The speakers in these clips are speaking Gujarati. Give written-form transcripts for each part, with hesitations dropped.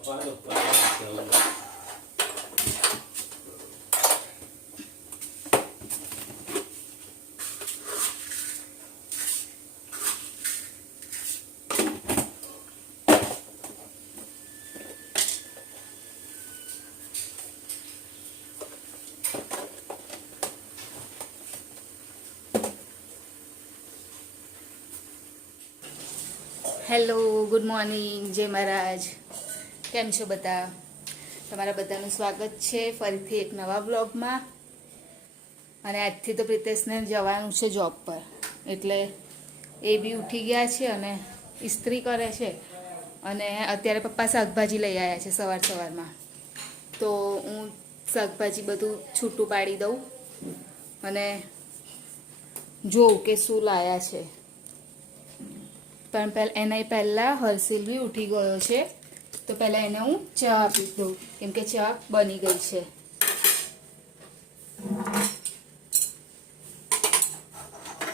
હેલો, ગુડ મોર્નિંગ, જય મહારાજ. કેમ છો બધા? તમારા બધાનું સ્વાગત છે ફરીથી એક નવા બ્લોગમાં. અને આજથી તો પ્રિતેશને જવાનું છે જોબ પર, એટલે એ બી ઉઠી ગયા છે અને ઇસ્ત્રી કરે છે. અને અત્યારે પપ્પા શાકભાજી લઈ આવ્યા છે સવારમાં, તો હું શાકભાજી બધું છૂટું પાડી દઉં અને જોઉં કે શું લાયા છે. પણ એના પહેલાં હર્ષિલ બી ઉઠી ગયો છે, તો પહેલાં એને હું ચા આપી દઉં, કેમ કે ચા બની ગઈ છે.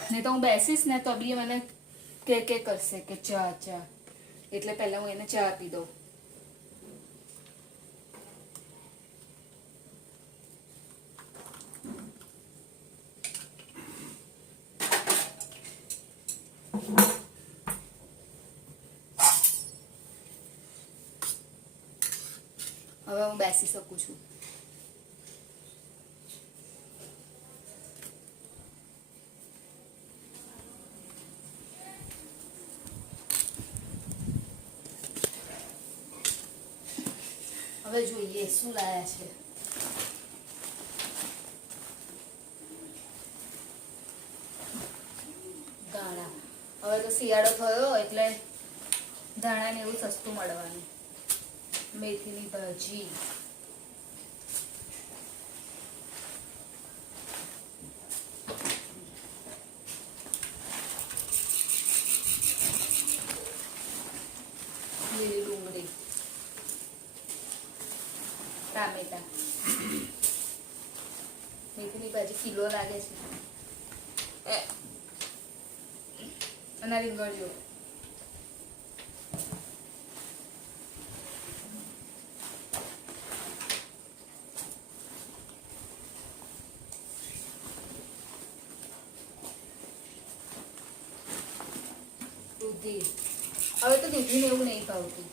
નહીં તો હું બેસીશ ને તો બી મને કે કરશે કે ચા ચા, એટલે પહેલાં હું એને ચા આપી દઉં. હવે હું બેસી શકું છું. હવે જોઈએ શું લાયા છે. ધાણા. હવે તો શિયાળો થયો એટલે ધાણાને એવું સસ્તું મળવાનું. મેથીની ભાજી, લીલી ડુંગળી, ટામેટા. મેથીની ભાજી કિલો લાગે છે. અને રીંગણીઓ. દૂધી. હવે તો દૂધીને એવું નહીં ભાવતું,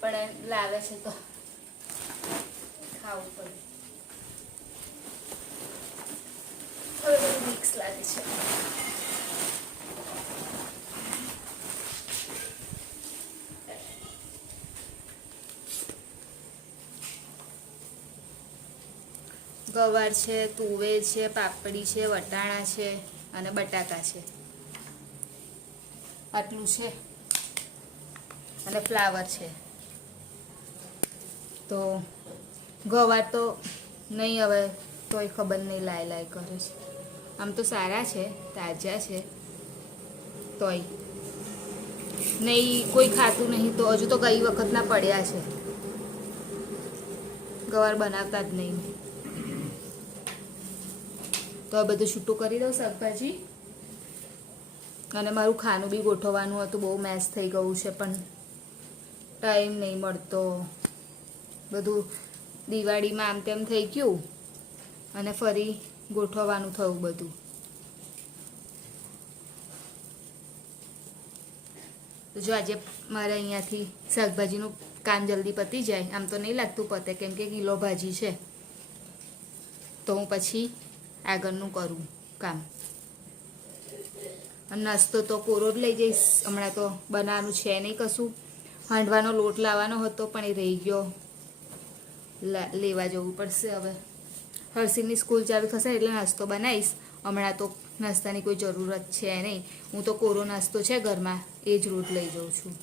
પણ લાવે છે તો ખાવું પડે. હવે બધું મિક્સ લાગે છે. ગવાર છે, તુવેર છે, પાપડી છે, વટાણા છે અને બટાકા છે. આટલું છે. અને ફ્લાવર છે. તો ગવાર તો નહીં, હવે તોય ખબર નહીં લાય કરે છે. આમ તો સારા છે, તાજા છે, તોય નહીં કોઈ ખાતું નહીં. તો હજુ તો ગઈ વખતના પડ્યા છે. ગવાર બનાવતા જ નહીં. તો આ બધું છૂટું કરી દઉં શાકભાજી. અને મારું ખાનું બી ગોઠવવાનું હતું, બહુ મેસ થઈ ગયું છે, પણ ટાઈમ નહીં મળતો. બધું દિવાળીમાં આમ તેમ થઈ ગયું અને ફરી ગોઠવવાનું થયું બધું. તો જો આજે મારે અહીંયાથી શાકભાજીનું કામ જલ્દી પતી જાય. આમ તો નહીં લાગતું પતે, કેમ કે કિલો ભાજી છે, તો હું પછી આગળનું કરું કામ. નાસ્તો તો કોરો જ લઈ જઈશ. હમણાં તો બનાવવાનું છે નહીં કશું. હાંડવાનો લોટ લાવવાનો હતો પણ એ રહી ગયો, લેવા જવું પડશે. હવે હર્ષિલની સ્કૂલ ચાલુ થશે એટલે નાસ્તો બનાવીશ. હમણાં તો નાસ્તાની કોઈ જરૂરત છે નહીં. હું તો કોરો નાસ્તો છે ઘરમાં, એ જ રોજ લઈ જાઉં છું.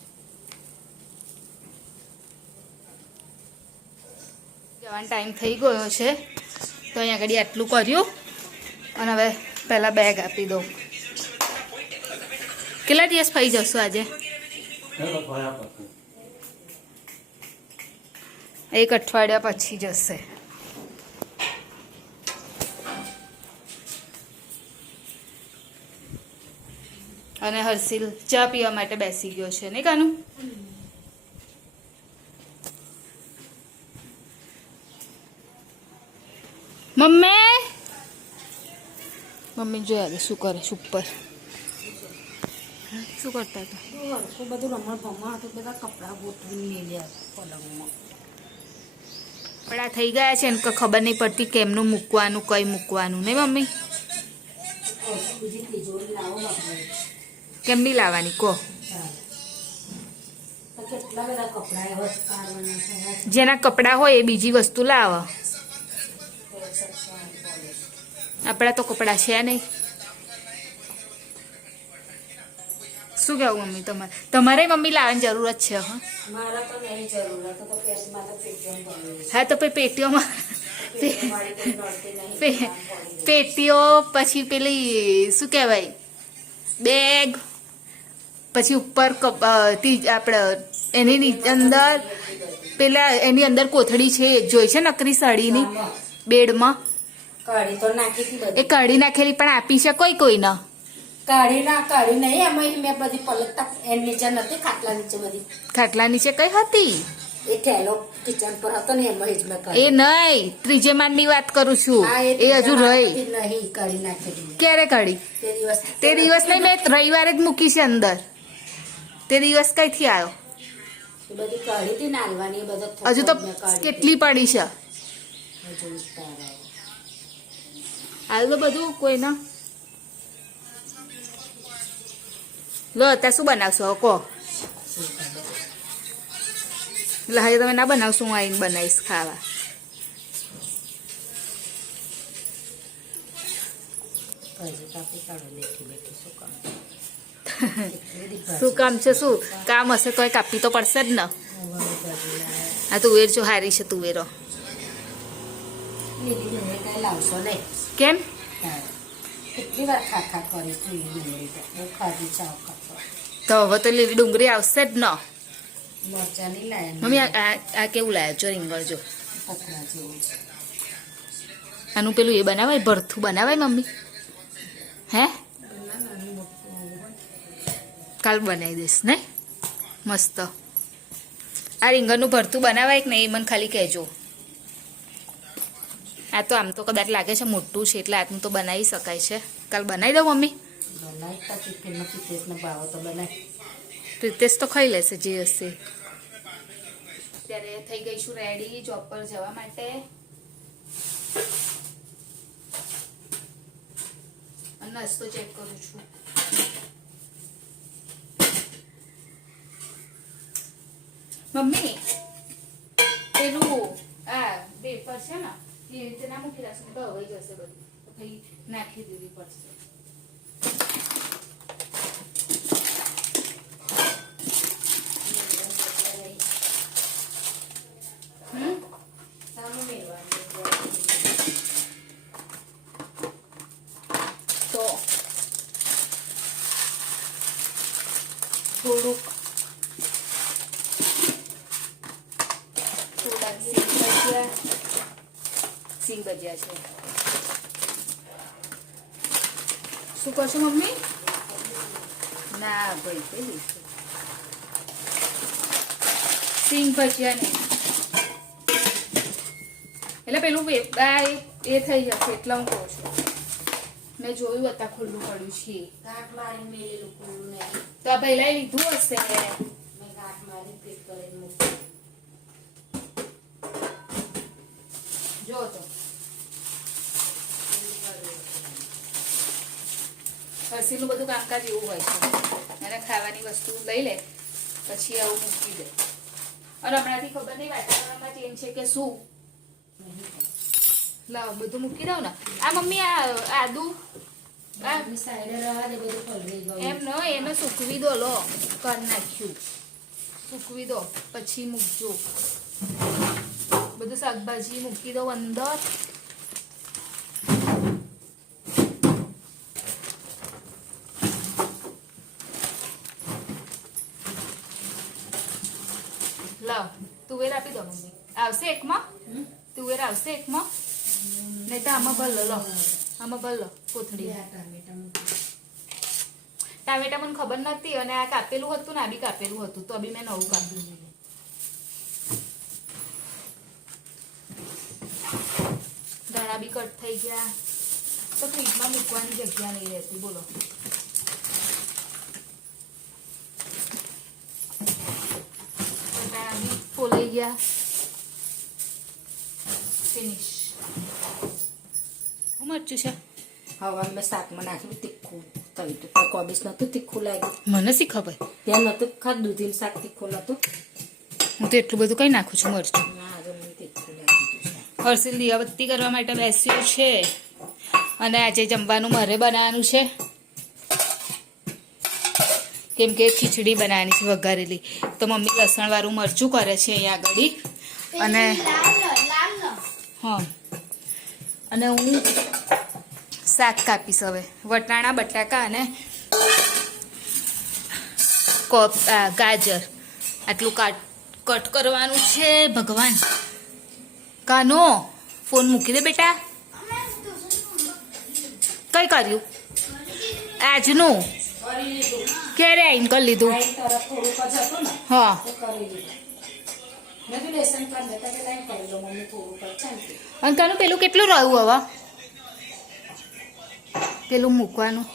જવાનો ટાઈમ થઈ ગયો છે, તો અહીંયા આગળ આટલું કર્યું. અને હવે પહેલાં બેગ આપી દઉં. કેટલા દિવસ ફરી જશો આજે? એક અઠવાડિયા પછી જશે. અને હર્ષિલ ચા પીવા માટે બેસી ગયો છે, નહીં કાનું? મમ્મી મમ્મી જોયા શું કરે ઉપર શું કરતા હતા બધું રમણ ભમણ હતું બધા કપડાં ગોઠવીને લઈ પલંગમાં કપડા થઈ ગયા છે ને ખબર નહીં પડતી કેમનું મૂકવાનું કઈ મૂકવાનું નહીં મમ્મી બીજી તિજોરી લાવો કેમની લાવવાની કહો કેટલા બધા કપડાં એવા કાઢવાના જેના કપડા હોય એ બીજી વસ્તુ લાવે આપણા તો કપડા છે નહીં શું કહેવું મમ્મી તમારે મમ્મી લાવવાની જરૂરત છે હા મારા તો નહીં જરૂર તો પેટમાં તો પેટીઓમાં પડે હા તો પછી પેટીઓમાં પેટીઓ પછી પેલી શું કહેવાય બેગ પછી ઉપર આપણે એની અંદર પેલા એની અંદર કોથળી છે જોઈ છે નકરી સાડીની બેડમાં કાઢી તો નાખી હતી એ કાઢી નાખેલી પણ આપી છે કોઈને કાઢી નહીં એમાં મેં બધી પલટતા એની નીચે નથી ખાટલા નીચે બધી ખાટલા નીચે કઈ હતી એ થેલો કિચન પર હતો ને એમાં જ મેં એ નહીં ત્રીજે માળની વાત કરું છું એ હજુ રહી નહીં કાઢી નાખેલી ક્યારે કાઢી તે દિવસ નહીં મેં રવિવારે જ મૂકી છે અંદર તે દિવસ કઈથી આવ્યો એ બધી કાઢી હતી નાલવાની હજુ તો કેટલી પડી છે હાલ તો બધું કોઈના લો અત્યારે શું બનાવશો હવે કહો એટલે હવે તમે ના બનાવશો હું આવીને બનાવીશ ખાવા શું કામ છે શું કામ હશે તો કાપી તો પડશે જ ને આ તુવેર જો હારી છે તુવેરો લાવશો નહીં કેમ કેટલી વાર ખા કરી ખાધી ચાવ તો હવે તો લીલી ડુંગળી આવશે જ ને મરચા નહીં લાયા મમ્મી આ કેવું લાયા જો રીંગણ જો પતરા જેવું છે આનું પેલું એ બનાવાય ભરથું બનાવાય મમ્મી હે કાલ બનાવી દઈશ ને મસ્ત આ રીંગણનું ભરથું બનાવાય કે નહીં એ મને ખાલી કહેજો આ તો આમ તો કદાચ લાગે છે મોટું છે એટલે આજનું તો બનાવી શકાય છે કાલ બનાવી દઉં મમ્મી પ્રિતેશ તો ખાઈ લેશે જે હશે ત્યારે થઈ ગઈ છું રેડી જોબ પર જવા માટે નાસ્તો ચેક કરું છું મમ્મી પેલું આ વેફર છે ને એ રીતે ના મૂકી રાખશું તો હવાઈ જશે બધું તો પછી નાખી દેવી પડશે તો થોડુંક સિંગ ભજીયા છે શું કરશો મમ્મી ના ભાઈ પેલી સિંગ ભજીયા નહીં એટલે પેલું એ થઈ જશે એટલે હું કહું છું મેં જોયું હતા ખુલ્લું પડ્યું છે ગાંઠ મારીને મેલેલું ખુલ્લું નહીં તો આ પહેલા લીધું હશે મેં ગાંઠ મારી પેક કરીને મૂકી જો તો હસીનું બધું કામકાજ એવું હોય છે અને ખાવાની વસ્તુ લઈ લે પછી આવું મૂકી દે અને હમણાંથી ખબર નહીં વાતાવરણમાં ચેન્જ છે કે શું લાવ બધું મૂકી દઉં ને આ મમ્મી આ આદુ એમ ન એને સૂકવી દો લો કરી નાખ્યું સૂકવી દો પછી મૂકજો બધું શાકભાજી મૂકી દો અંદર લાવ તુવેર આપી દો મમ્મી આવશે એકમાં તુવેર આવશે એકમાં નહીં તો આમાં ભલો લો આમાં ભલો કોથળી ટામેટા મને ખબર નથી અને આ કાપેલું હતું ને આ બી કાપેલું હતું તો બી મેં નવું કાપ્યું વટાણા બી કટ થઈ ગયા. તો ફ્રીજમાં મૂકવાની જગ્યા નહીં રહેતી. બોલો. વટાણા બી ફોલાઈ ગયા. ફિનિશ. શું મરચું છે? હવે મેં શાકમાં નાખ્યું તીખું તવી તો કોબીજ નતું તીખું લાગ્યું. મને શી ખબર. ત્યાં નતું ખાધું દૂધીનું શાક તીખું નતું. હું તો એટલું બધું કઈ નાખું છું મરચું. ના આજે મને તીખું લાગ્યું. હર્ષિલ દિયાબત્તી કરવા માટે બેસ્યું છે અને આજે જમવાનું મારે બનાવવાનું છે કેમ કે ખીચડી બનાવવાની છે વઘારેલી. તો મમ્મી લસણવાળું મરચું કરે છે અહીંયા આગળ. અને હા, અને હું શાક કાપીશ હવે. વટાણા, બટાકા અને ગાજર આટલું કટ કરવાનું છે. ભગવાન, કાનો ફોન મૂકી દે બેટા. કઈ કર્યું આજનું? ક્યારે આવીને કરી લીધું? હા, અને કાનું પેલું કેટલું રહ્યું હવે? પેલું મૂકવાનું.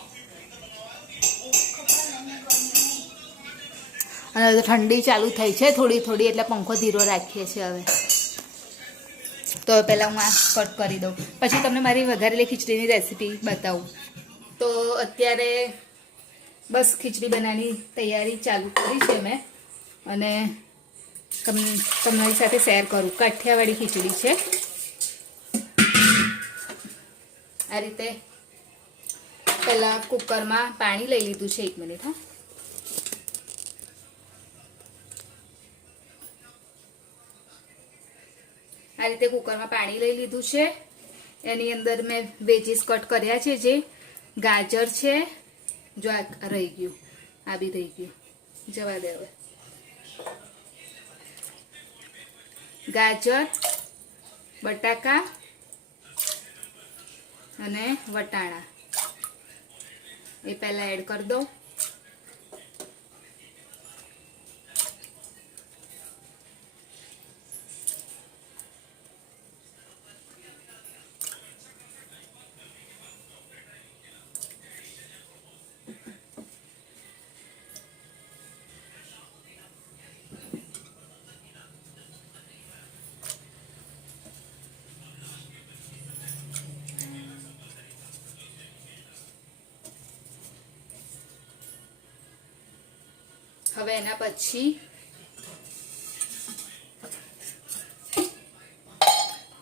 અને હવે ઠંડી ચાલુ થઈ છે થોડી થોડી, એટલે પંખો ધીરો રાખીએ છીએ હવે. તો પહેલાં હું આ કટ કરી દઉં, પછી તમને મારી વઘારેલી ખીચડીની રેસીપી બતાવું. તો અત્યારે બસ ખીચડી બનાવવાની તૈયારી ચાલુ કરી છે મેં, અને તમારી સાથે શેર કરું. કાઠિયાવાડી ખીચડી છે. આ રીતે પહેલાં કુકરમાં પાણી લઈ લીધું છે. 1 મિનિટ. હા, આ રીતે કુકરમાં પાણી લઈ લીધું છે. એની અંદર મેં વેજીસ કટ કર્યા છે. જે ગાજર છે, જો આ રહી ગયું, આ બી રહી ગયું, જવા દે હવે. ગાજર, બટાકા અને વટાણા એ પહેલાં એડ કરી દઉં. હવે એના પછી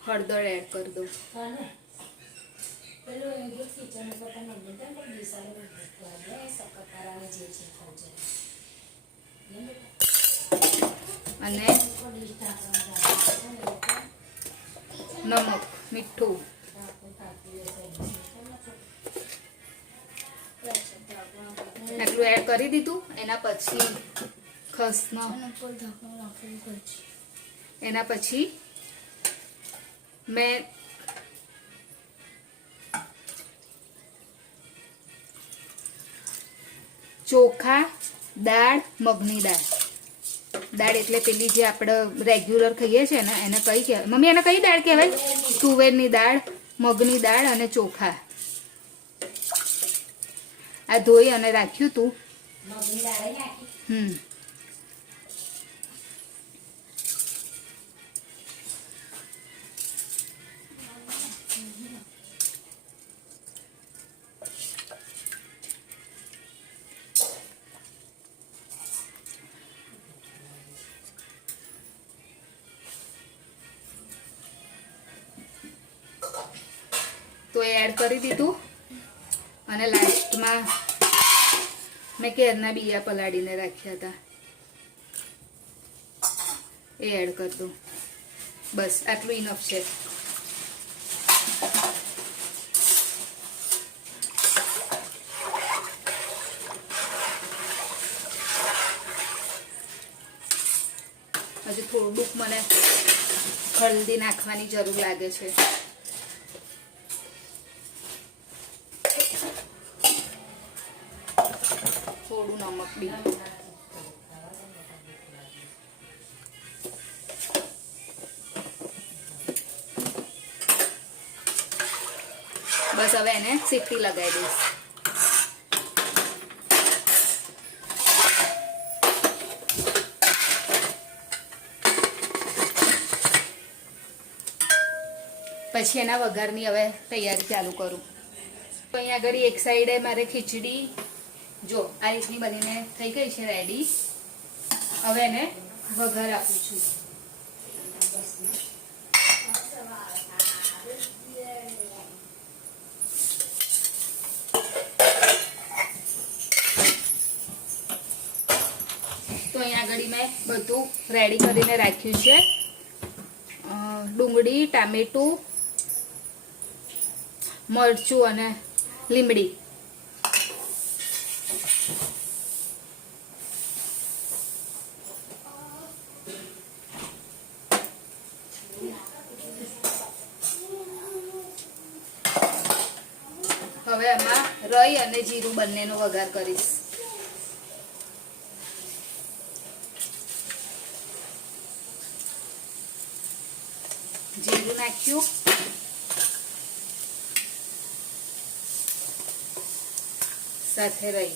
હળદર એડ કરી દઉં. અને નમક, મીઠું. આટલું એડ કરી દીધું. એના પછી એના પછી મેં ચોખા, દાળ, મગની દાળ એટલે પેલી જે આપણે રેગ્યુલર ખાઈએ છીએ ને, એને કઈ કહેવાય મમ્મી? એને કઈ દાળ કહેવાય? તુવેરની દાળ, મગની દાળ અને ચોખા. આ ધોઈ અને રાખ્યું તું. તો એ એડ કરી દીધું. અને લાસ્ટમાં મેં કેરના બિયા પલાળીને રાખ્યા હતા, એ એડ કરી દઉં. બસ આટલું ઇનફ છે. હજુ થોડુંક મને હળદી નાખવાની જરૂર લાગે છે. થોડું નમક બી. બસ હવે એને સીટી લગાવી દઈશ. પછી એના વઘારની હવે તૈયારી ચાલુ કરું. તો અહીંયા આગળ એક સાઈડે મારે ખીચડી જો આ રીતની બનીને થઈ ગઈ છે રેડી. હવે એને વઘાર આપું છું. તો અહીંયા આગળ મેં બધું રેડી કરીને રાખ્યું છે. ડુંગળી, ટામેટું, મરચું અને લીમડી. હવે આમાં રાઈ અને જીરું બંનેનો વઘાર કરીશ. જીરું નાખ્યું, સાથે રાઈ.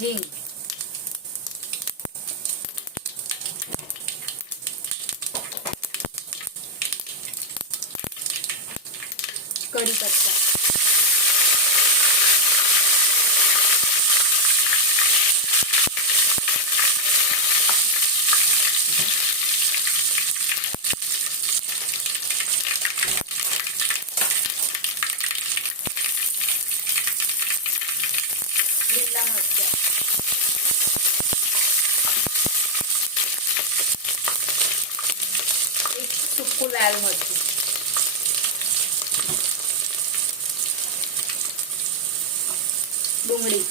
હિંગ, કઢી પત્તા, લીલા મરચાં, એક સૂકું લાલ મરચું, ડુંગળી,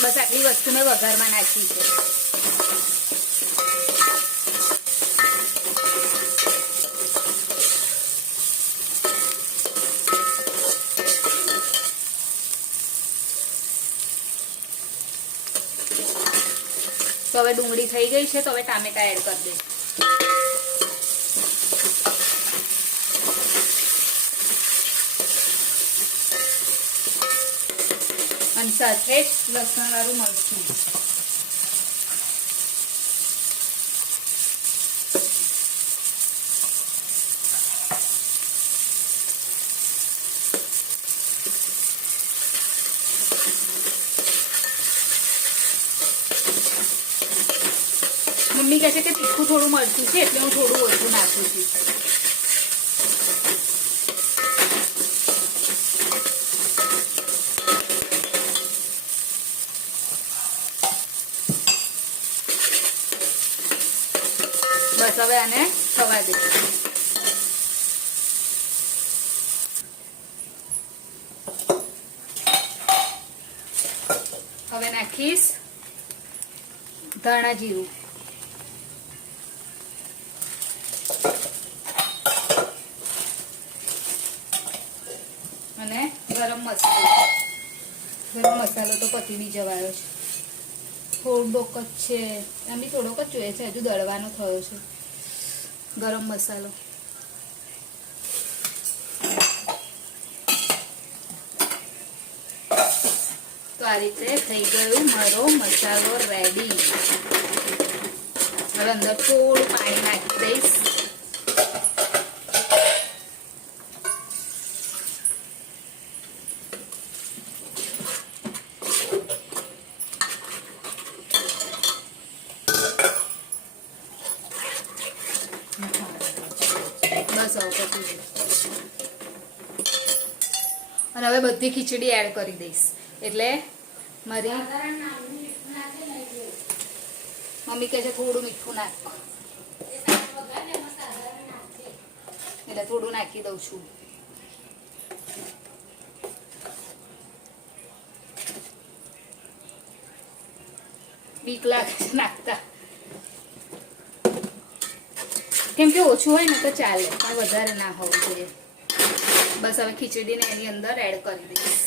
બસ આટલી વસ્તુ મેં વઘારમાં નાખી છે. તો હવે ડુંગળી થઈ ગઈ છે, તો હવે ટામેટા એડ કરી દઈશ. અને સાથે જ લસણ વાળું મરચું. મમ્મી કહે છે કે તીખું થોડું મરચું છે એટલે હું થોડું ઓછું નાખું છું. બસ હવે આને થવા દે. હવે નાખીશ ધાણા જીરું, અને ગરમ મસાલો. ગરમ મસાલો તો પતી બી જવાયો છે. થોડોક જ છે, એમ બી થોડોક જ જોઈએ છે, હજુ દળવાનો થયો છે. ગરમ મસાલો, તો આ રીતે થઈ ગયું મારો મસાલો રેડી. હવે અંદર થોડું પાણી નાખી દઈશ. બસ હવે પતી ગયું. અને હવે બધી ખીચડી એડ કરી દઈશ. એટલે મારી મમ્મી કહે છે થોડું મીઠું નાખ, એટલે થોડું નાખી દઉં છું. બીક લાગે છે નાખતા, કેમ કે ઓછું હોય ને તો ચાલે પણ વધારે ના હોવું જોઈએ. બસ હવે ખીચડીને એની અંદર એડ કરી દઈશ.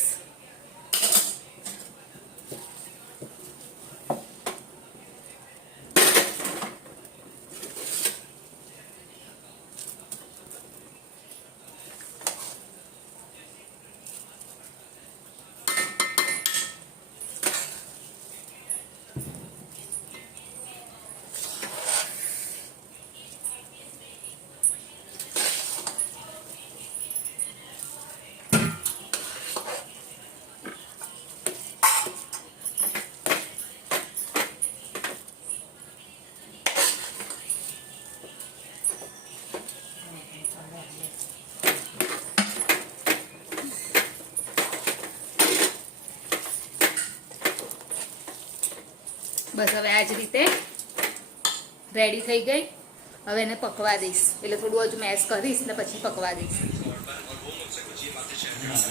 બસ હવે આ જ રીતે રેડી થઈ ગઈ. હવે એને પકવા દઈશ, એટલે થોડું હજુ મેશ કરીશ ને પછી પકવા દઈશ.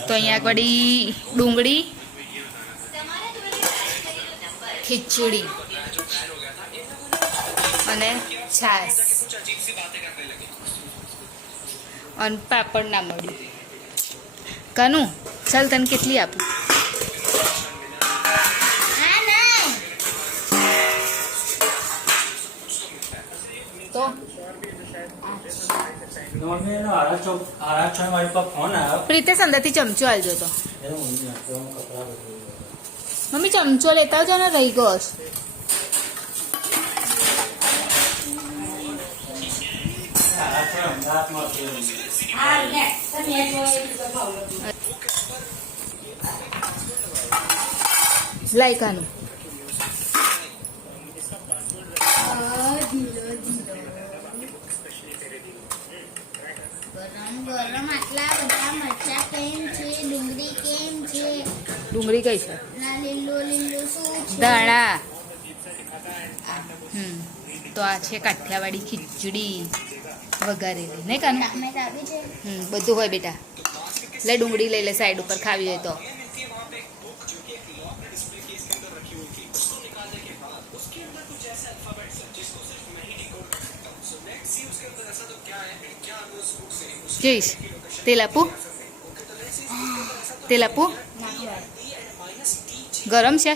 તો અહીંયા આગળ ડુંગળી, ખીચડી અને છાશ અને પાપડ ના મળ્યું. કાનું ચાલ તને કેટલી આપું? તો પ્રીતેશ અંદરથી ચમચો આલજો. તો મમ્મી ચમચો લેતા આવજો ને, રહી ગયો છે. લાયકાનું ગરમ આટલા બધા મરચા કેમ છે? ડુંગળી કેમ છે? ડુંગળી કઈ છે? લીલું શું છે? ધાણા. તો આ છે કાઠિયાવાડી ખીચડી વઘારેલી, નહીં કાનું? ટામેટા આવી છે? બધું હોય બેટા. લે ડુંગળી લઈ લે, સાઈડ ઉપર ખાવી હોય તો. જઈશ તેલ આપું? તેલ આપું? ગરમ છે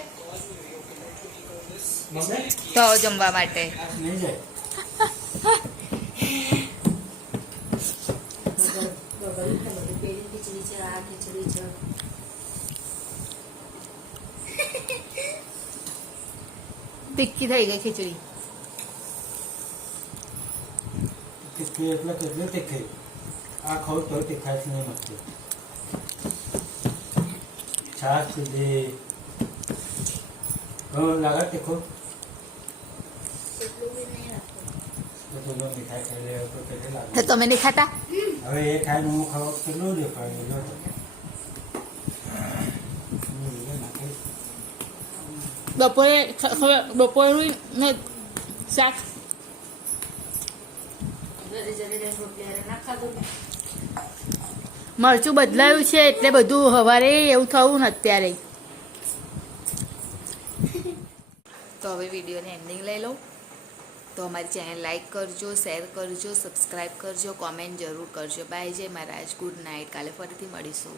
તો જમવા માટે. તીખી થઈ ગઈ ખીચડી. એટલે કેટલી તીખી? આ ખાવ તો તીખાશ નહીં મળતી. છાશ સુધી ઘણું લાગે તીખું. મીઠાઈ ખાઈ લે તો કેટલી લાગે? તો તમે નહીં ખાતા? હવે એ ખાઈને હું ખાવ કેટલું દેખાય? બપોરે શાક મરચું બદલાયું છે એટલે બધું સવારે એવું થયું ને અત્યારે. તો હવે વિડીયોને એન્ડિંગ લઈ લઉં. તો અમારી ચેનલ લાઈક કરજો, શેર કરજો, સબસ્ક્રાઈબ કરજો, કોમેન્ટ જરૂર કરજો. બાય, જય મહારાજ, ગુડ નાઇટ. કાલે ફરીથી મળીશું.